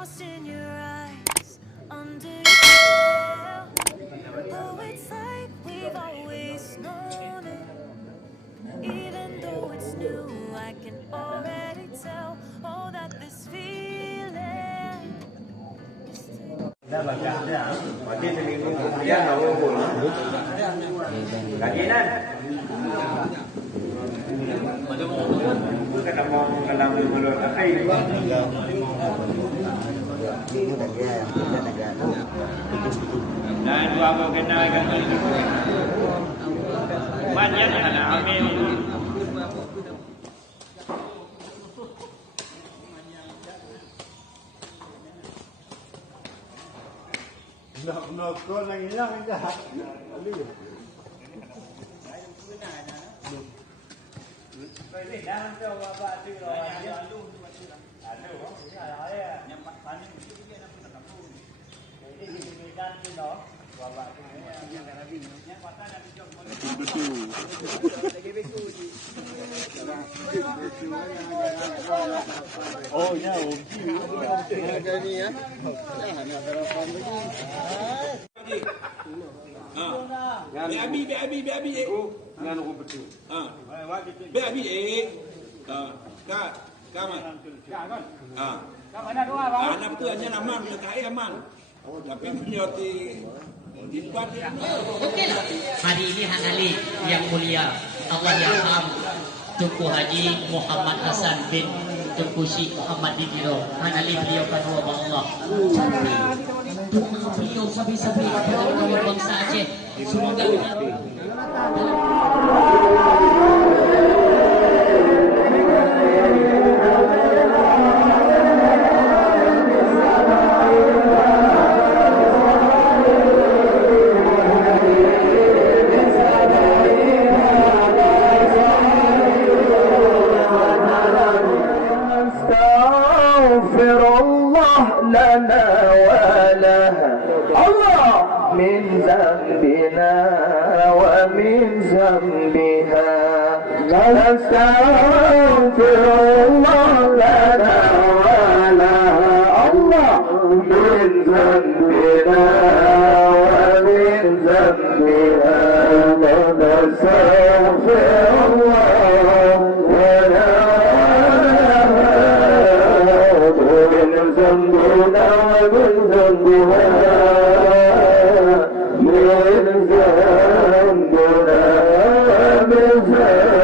lost in your eyes, under your veil. Oh, it's like we've always known it. Even though it's new, I can already tell. Oh, that this feeling is taking. Dan dua orang kena agak banyak anak amin. Nak kau lagi hilang dah. Oh ya, ni ya. Abi Ngan aku betul. Abi kaman. Mana doa bang? Anak tu hanya aman, lekai aman. Tapi penyoti dibuat dia. Okeylah. Hari ini Hanali yang mulia Allah yarham Tunku Haji Muhammad Hasan bin Tunku Syekh Muhammad Didiro. Hanali beliau kedua Allah. Doa beliau sabi-sabi kepada bangsa Aceh. Semoga لنا ولها الله من ذنبنا ومن ذنبها نستغفر الله لنا ولها الله من ذنبنا ومن ذنبها نستغفر الله لنا ذنبنا ومن ذنبها من ذنبنا ومن ذنبها أستغفر الله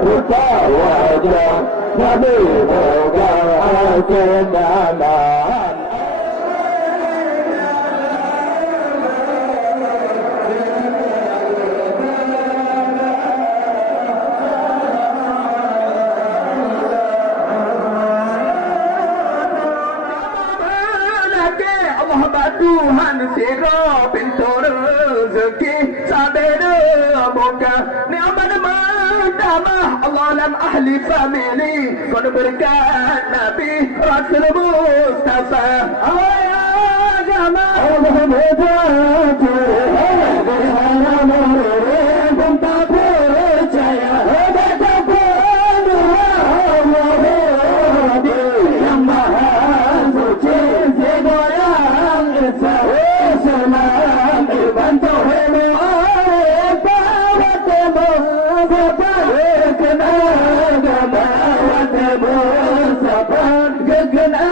Rupa wajah Nabi Muhammad Tuhan siro pintu rezeki sabere moga ni'mat merdama Allah dan ahli family kau berikan Nabi Rasul Mustafa ya jamaah Allah berkata tak percaya betapun Allah yang maha suci segoyang salam bantu hemu bawatmu kena bawatmu sabar kena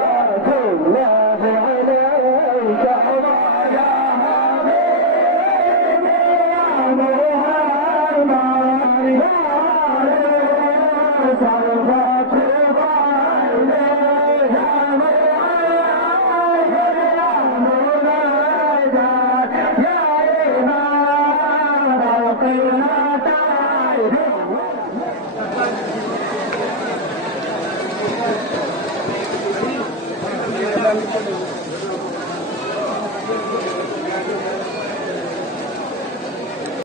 صلوات الله عليه Berani